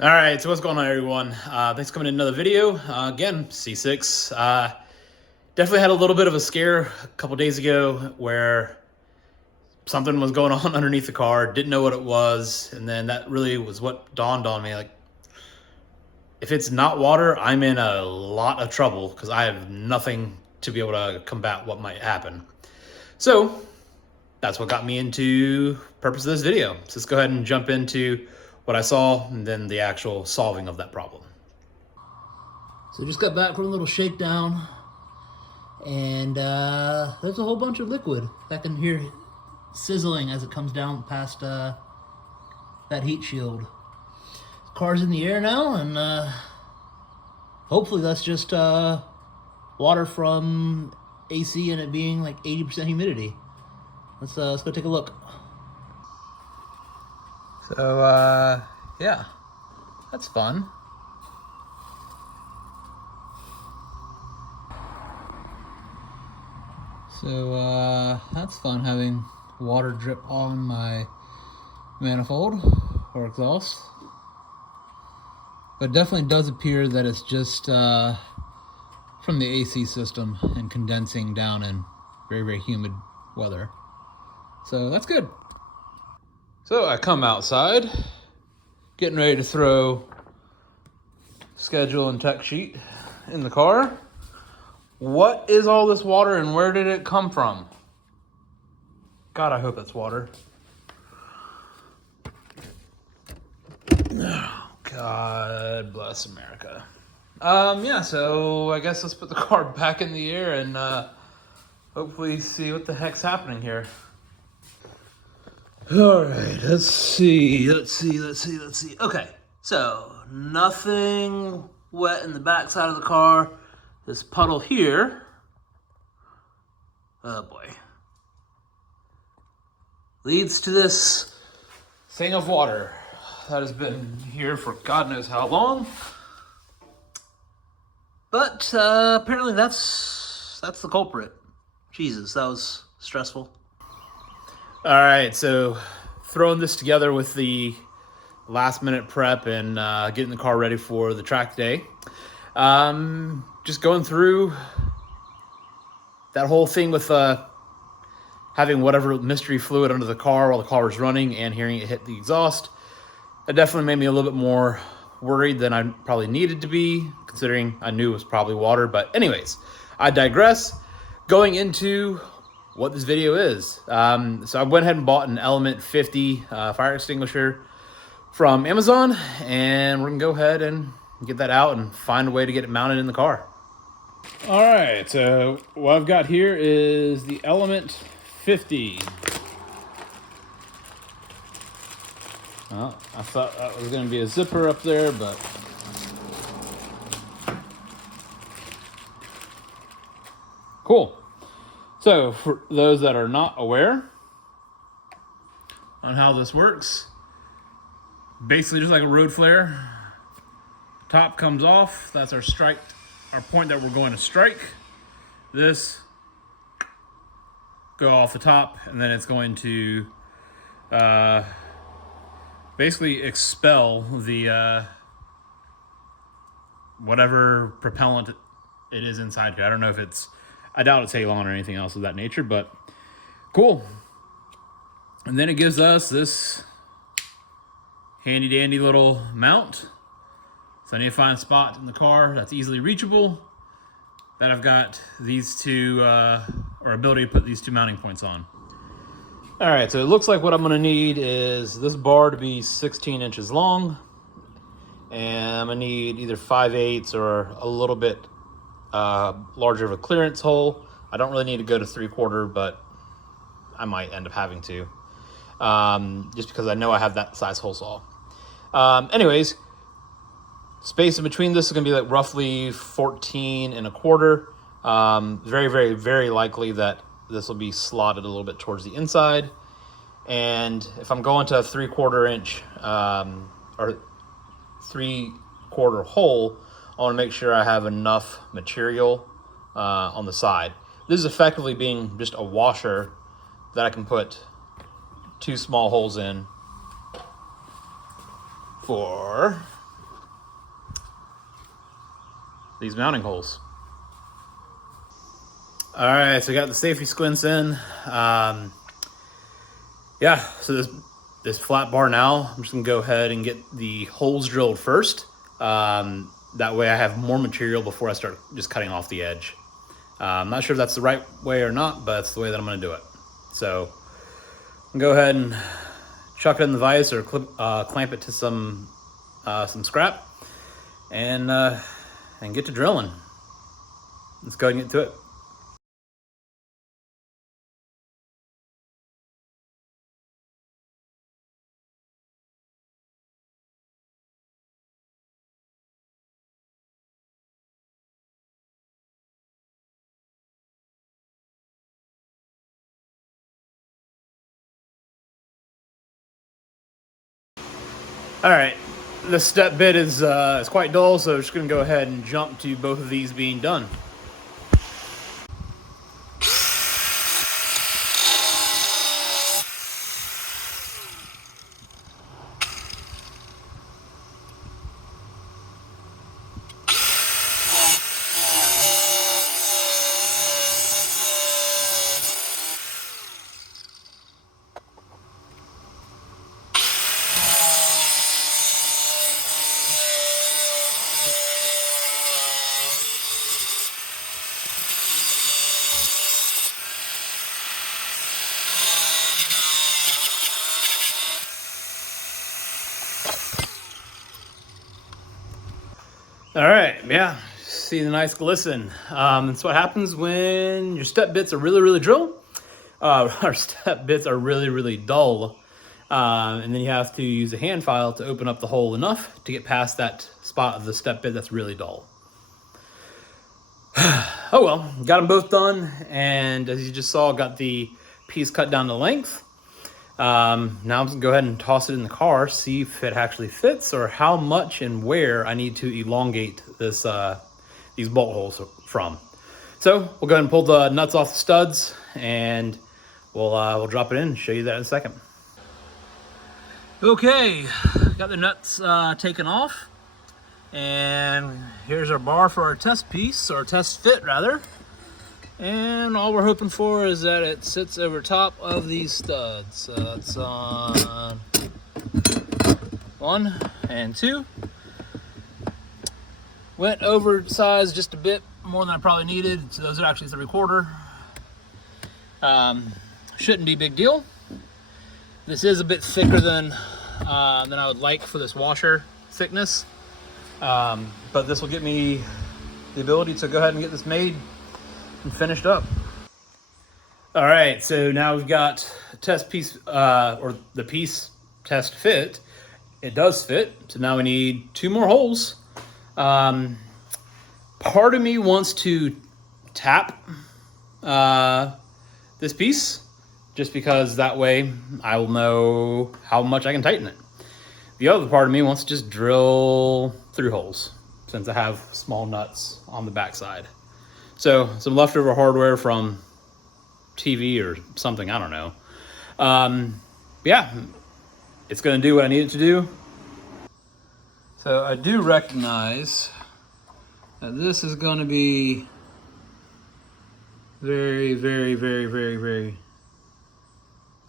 All right, so what's going on, everyone? Thanks for coming to another video. Again, C6. Definitely had a little bit of a scare a couple days ago where something was going on underneath the car, didn't know what it was, and then that really was what dawned on me. Like, if it's not water, I'm in a lot of trouble because I have nothing to be able to combat what might happen. So that's what got me into purpose of this video. So let's go ahead and jump into what I saw and then the actual solving of that problem. So just got back from a little shakedown, and there's a whole bunch of liquid. I can hear sizzling as it comes down past that heat shield. The car's in the air now, and hopefully that's just water from AC and it being like 80% humidity. Let's go take a look. So, yeah, that's fun. So, that's fun having water drip on my manifold or exhaust. But it definitely does appear that it's just from the AC system and condensing down in very, very humid weather. So that's good. So I come outside, getting ready to throw schedule and tech sheet in the car. What is all this water and where did it come from? God, I hope that's water. Oh, God bless America. Yeah, so I guess let's put the car back in the air and hopefully see what the heck's happening here. All right, let's see. Okay, so nothing wet in the backside of the car. This puddle here, oh boy, leads to this thing of water that has been here for God knows how long. But apparently that's the culprit. Jesus, that was stressful. All right, so throwing this together with the last minute prep and getting the car ready for the track day. Just going through that whole thing with having whatever mystery fluid under the car while the car was running and hearing it hit the exhaust. It definitely made me a little bit more worried than I probably needed to be, considering I knew it was probably water. But anyways, I digress. Going into what this video is. So I went ahead and bought an Element 50 fire extinguisher from Amazon, and we're gonna go ahead and get that out and find a way to get it mounted in the car. All right, so what I've got here is the Element 50. Well, I thought that was gonna be a zipper up there, but cool. So for those that are not aware on how this works, basically just like a road flare, top comes off. That's our point that we're going to strike. This go off the top, and then it's going to basically expel the whatever propellant it is inside here. I don't know if I doubt it's halon or anything else of that nature, but cool. And then it gives us this handy dandy little mount. So I need to find a spot in the car that's easily reachable, that I've got these two, or ability to put these two mounting points on. All right, so it looks like what I'm gonna need is this bar to be 16 inches long, and I'm gonna need either 5/8 or a little bit larger of a clearance hole. I don't really need to go to 3/4, but I might end up having to, just because I know I have that size hole saw. Anyways, space in between this is gonna be like roughly 14 1/4. Very, very, very likely that this will be slotted a little bit towards the inside. And if I'm going to a 3/4 inch or 3/4 hole, I want to make sure I have enough material on the side. This is effectively being just a washer that I can put two small holes in for these mounting holes. All right, so we got the safety squints in. Yeah, so this flat bar now, I'm just gonna go ahead and get the holes drilled first. That way I have more material before I start just cutting off the edge. I'm not sure if that's the right way or not, but it's the way that I'm gonna do it. So I'm gonna go ahead and chuck it in the vise or clamp it to some scrap and get to drilling. Let's go ahead and get to it. All right, this step bit is quite dull, so I'm just gonna go ahead and jump to both of these being done. All right, yeah, see the nice glisten. That's what happens when your step bits are really drill. Our step bits are really dull. And then you have to use a hand file to open up the hole enough to get past that spot of the step bit that's really dull. Oh well, got them both done. And as you just saw, got the piece cut down to length. Now I'm gonna go ahead and toss it in the car, see if it actually fits or how much and where I need to elongate this these bolt holes from. So we'll go ahead and pull the nuts off the studs and we'll drop it in and show you that in a second. Okay, got the nuts taken off, and here's our bar for our test piece, or test fit rather. And all we're hoping for is that it sits over top of these studs. So that's on 1 and 2. Went oversized just a bit more than I probably needed. So those are actually 3/4. Shouldn't be a big deal. This is a bit thicker than I would like for this washer thickness. But this will get me the ability to go ahead and get this made and finished up. All right, so now we've got a test piece, or the piece test fit. It does fit, so now we need 2 more holes. Part of me wants to tap this piece, just because that way I will know how much I can tighten it. The other part of me wants to just drill through holes, since I have small nuts on the backside. So some leftover hardware from TV or something, I don't know. Yeah, it's gonna do what I need it to do. So I do recognize that this is gonna be very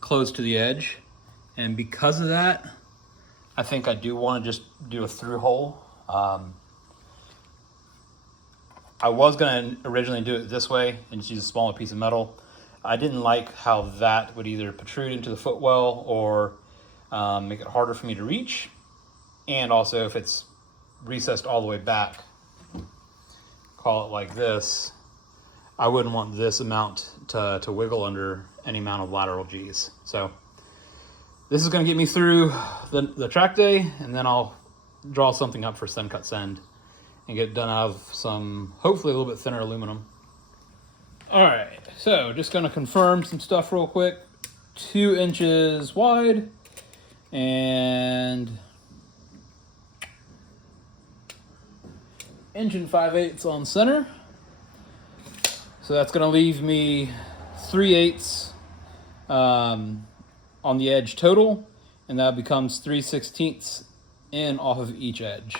close to the edge. And because of that, I think I do wanna just do a through hole. I was gonna originally do it this way and just use a smaller piece of metal. I didn't like how that would either protrude into the footwell or make it harder for me to reach. And also if it's recessed all the way back, call it like this, I wouldn't want this amount to wiggle under any amount of lateral G's. So this is gonna get me through the Trackday, and then I'll draw something up for send cut send and get it done out of some, hopefully a little bit thinner aluminum. All right, so just gonna confirm some stuff real quick. 2 inches wide and 1 5/8 on center. So that's gonna leave me 3/8 on the edge total, and that becomes 3/16 in off of each edge.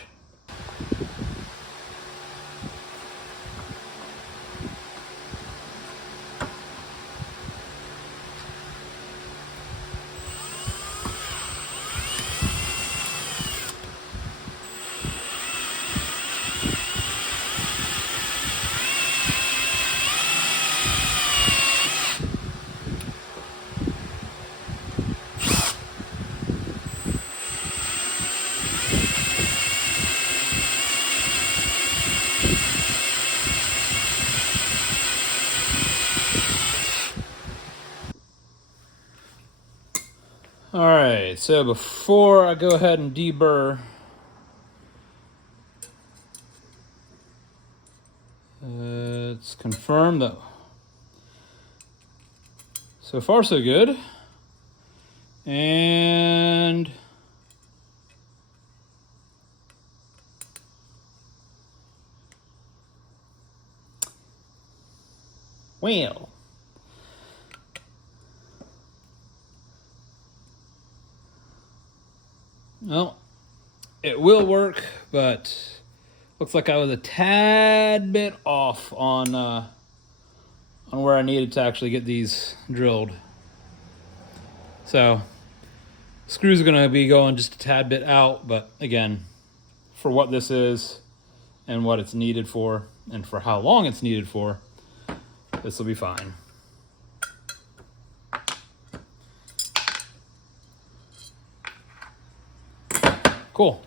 All right, so before I go ahead and deburr, it's confirmed that so far so good. And well, it will work, but looks like I was a tad bit off on where I needed to actually get these drilled. So screws are going to be going just a tad bit out, but again, for what this is and what it's needed for and for how long it's needed for, this will be fine. Cool.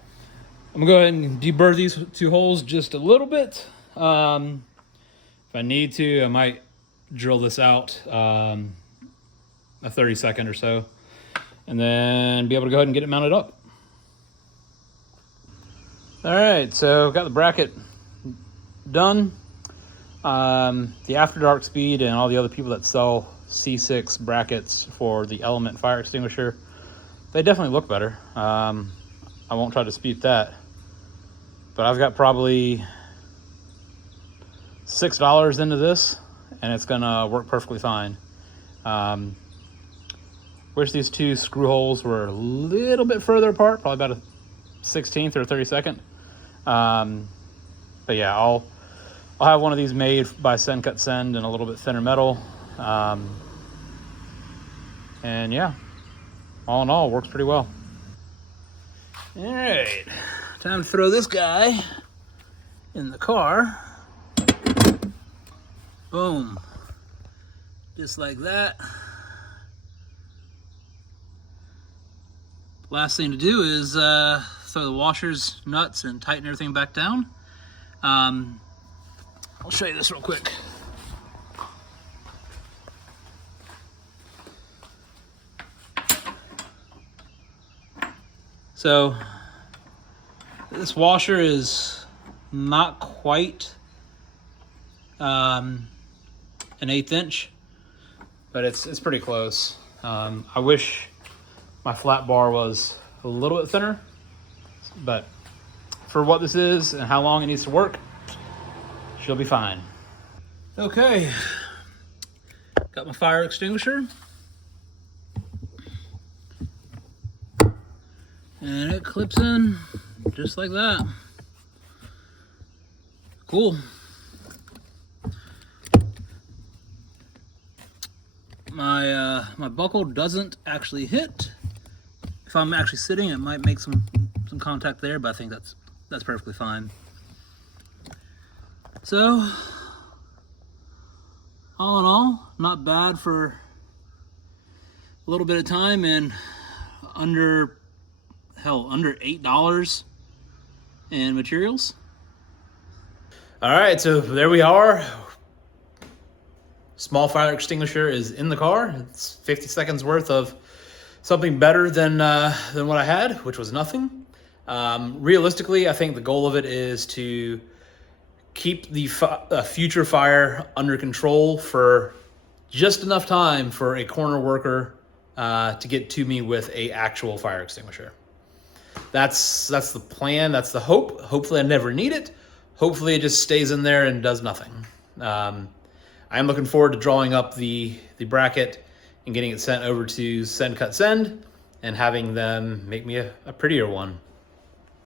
I'm going to go ahead and deburr these 2 holes just a little bit. If I need to, I might drill this out a 30-second or so, and then be able to go ahead and get it mounted up. All right, so got the bracket done. The After Dark Speed and all the other people that sell C6 brackets for the Element fire extinguisher, they definitely look better. I won't try to dispute that, but I've got probably $6 into this, and it's gonna work perfectly fine. Wish these 2 screw holes were a little bit further apart, probably about a 16th or 32nd. But yeah, I'll have one of these made by Send Cut Send in a little bit thinner metal. And yeah, all in all, works pretty well. All right, time to throw this guy in the car. Boom, just like that. Last thing to do is throw the washers, nuts, and tighten everything back down. I'll show you this real quick. So this washer is not quite an 1/8 inch, but it's pretty close. I wish my flat bar was a little bit thinner, but for what this is and how long it needs to work, she'll be fine. Okay, got my fire extinguisher. And it clips in just like that. Cool. My buckle doesn't actually hit. If I'm actually sitting, it might make some contact there, but I think that's perfectly fine. So, all in all, not bad for a little bit of time and under $8 in materials. All right, so there we are. Small fire extinguisher is in the car. It's 50 seconds worth of something better than what I had, which was nothing. Realistically, I think the goal of it is to keep the future fire under control for just enough time for a corner worker to get to me with an actual fire extinguisher. That's the plan. That's the hope. Hopefully I never need it. Hopefully it just stays in there and does nothing. I'm looking forward to drawing up the bracket and getting it sent over to Send Cut Send and having them make me a prettier one.